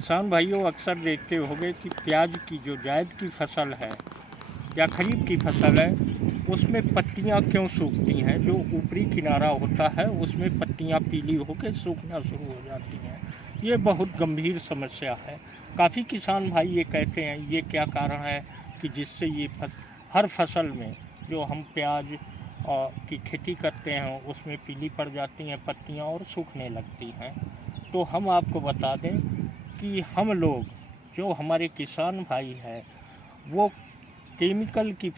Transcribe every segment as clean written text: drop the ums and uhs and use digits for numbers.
किसान भाइयों अक्सर देखते होंगे कि प्याज की जो जायद की फसल है या खरीफ की फसल है उसमें पत्तियां क्यों सूखती हैं। जो ऊपरी किनारा होता है उसमें पत्तियां पीली होकर सूखना शुरू हो जाती हैं। ये बहुत गंभीर समस्या है। काफ़ी किसान भाई ये कहते हैं ये क्या कारण है कि जिससे ये हर फसल में जो हम प्याज की खेती करते हैं उसमें पीली पड़ जाती हैं पत्तियां और सूखने लगती हैं। तो हम आपको बता दें कि हम लोग जो हमारे किसान भाई हैं वो केमिकल की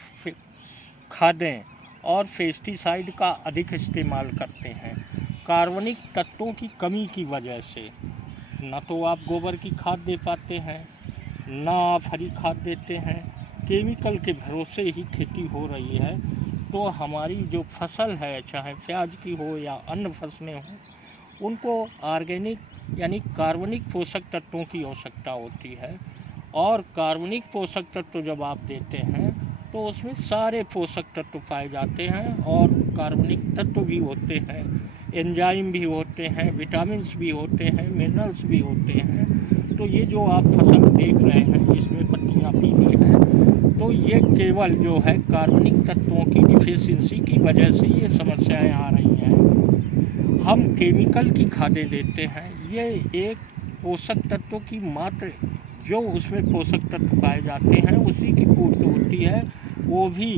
खादें और पेस्टिसाइड का अधिक इस्तेमाल करते हैं। कार्बनिक तत्वों की कमी की वजह से न तो आप गोबर की खाद दे पाते हैं ना आप हरी खाद देते हैं, केमिकल के भरोसे ही खेती हो रही है। तो हमारी जो फसल है चाहे प्याज की हो या अन्य फसलें हों उनको ऑर्गेनिक यानी कार्बनिक पोषक तत्वों की आवश्यकता होती है। और कार्बनिक पोषक तत्व जब आप देते हैं तो उसमें सारे पोषक तत्व पाए जाते हैं और कार्बनिक तत्व भी होते हैं, एंजाइम भी होते हैं, विटामिन्स भी होते हैं, मिनरल्स भी होते हैं। तो ये जो आप फसल देख रहे हैं इसमें पत्तियां पीली हैं तो ये केवल जो है कार्बनिक तत्वों की डिफिशिएंसी की वजह से ये समस्याएं आ रही हैं। हम केमिकल की खादें देते हैं, ये एक पोषक तत्वों की मात्रा जो उसमें पोषक तत्व पाए जाते हैं उसी की पूर्ति होती है। वो भी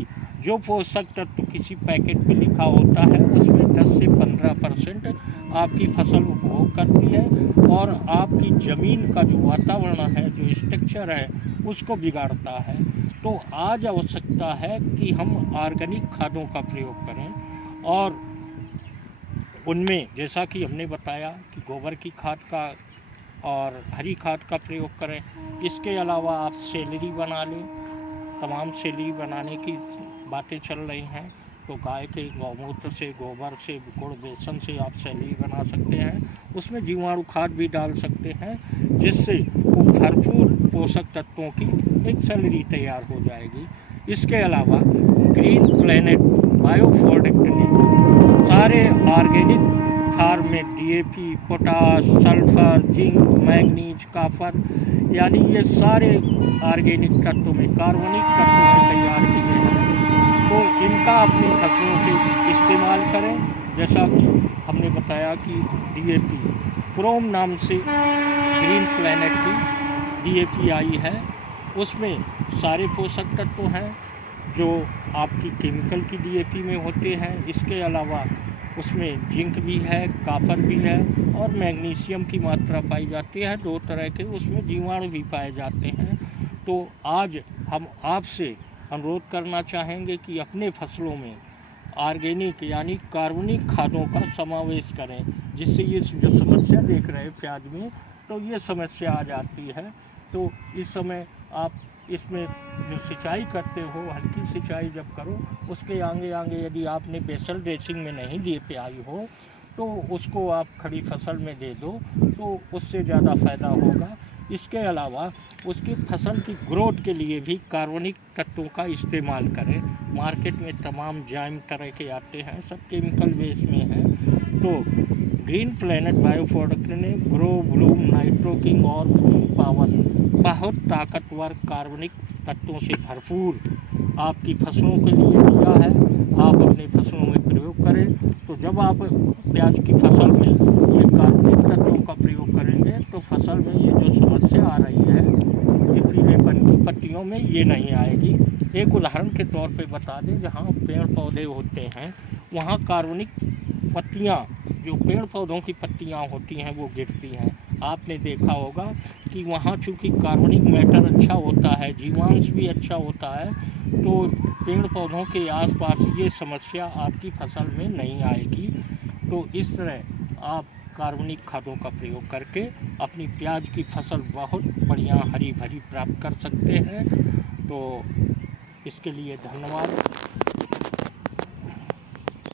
जो पोषक तत्व किसी पैकेट पे लिखा होता है उसमें 10 से 15% आपकी फसल उपभोग करती है और आपकी ज़मीन का जो वातावरण है, जो स्ट्रक्चर है उसको बिगाड़ता है। तो आज आवश्यकता है कि हम ऑर्गेनिक खादों का प्रयोग करें और उनमें जैसा कि हमने बताया कि गोबर की खाद का और हरी खाद का प्रयोग करें। इसके अलावा आप सेलरी बना लें, तमाम सेलरी बनाने की बातें चल रही हैं। तो गाय के गौमूत्र से, गोबर से, गुड़ बेसन से आप सेलरी बना सकते हैं। उसमें जीवाणु खाद भी डाल सकते हैं जिससे वो भरपूर पोषक तत्वों की एक सेलरी तैयार हो जाएगी। इसके अलावा ग्रीन प्लेनेट बायो प्रोडक्ट ने सारे ऑर्गेनिक फार्म में DAP, potash, sulphur, zinc, manganese, copper यानी ये सारे ऑर्गेनिक तत्व में कार्बनिक तत्व में तैयार किए हैं। तो इनका अपनी फसलों से इस्तेमाल करें। जैसा कि हमने बताया कि डीएपी क्रोम नाम से ग्रीन प्लेनेट की डीएपी आई है, उसमें सारे पोषक तत्व हैं जो आपकी केमिकल की डीएपी में होते हैं। इसके अलावा उसमें जिंक भी है, कॉपर भी है और मैग्नीशियम की मात्रा पाई जाती है। 2 तरह के उसमें जीवाणु भी पाए जाते हैं। तो आज हम आपसे अनुरोध करना चाहेंगे कि अपने फसलों में ऑर्गेनिक यानी कार्बनिक खादों का समावेश करें, जिससे ये जो समस्या देख रहे हैं प्याज में तो ये समस्या आ जाती है। तो इस समय आप इसमें जो सिंचाई करते हो हल्की सिंचाई जब करो उसके आगे आगे यदि आपने बेसल ड्रेसिंग में नहीं दे पाई हो तो उसको आप खड़ी फसल में दे दो तो उससे ज़्यादा फ़ायदा होगा। इसके अलावा उसकी फसल की ग्रोथ के लिए भी कार्बनिक तत्वों का इस्तेमाल करें। मार्केट में तमाम जाइम तरह के आते हैं, सब केमिकल बेस में हैं। तो ग्रीन प्लेनेट बायो प्रोडक्ट ने ग्रो, ब्लूम, नाइट्रो किंग और बूम पावर बहुत ताकतवर कार्बनिक तत्वों से भरपूर आपकी फसलों के लिए दिया है। आप अपनी फसलों में प्रयोग करें। तो जब आप प्याज की फसल में ये कार्बनिक तत्वों का प्रयोग करेंगे तो फसल में ये जो समस्या आ रही है ये पीलेपन की पत्तियों में ये नहीं आएगी। एक उदाहरण के तौर पे बता दें, जहाँ पेड़ पौधे होते हैं वहाँ कार्बनिक पत्तियाँ जो पेड़ पौधों की पत्तियाँ होती हैं वो गिरती हैं। आपने देखा होगा कि वहाँ चूँकि कार्बनिक मैटर अच्छा होता है, जीवांश भी अच्छा होता है, तो पेड़ पौधों के आसपास ये समस्या आपकी फसल में नहीं आएगी। तो इस तरह आप कार्बनिक खादों का प्रयोग करके अपनी प्याज की फसल बहुत बढ़िया हरी भरी प्राप्त कर सकते हैं। तो इसके लिए धन्यवाद।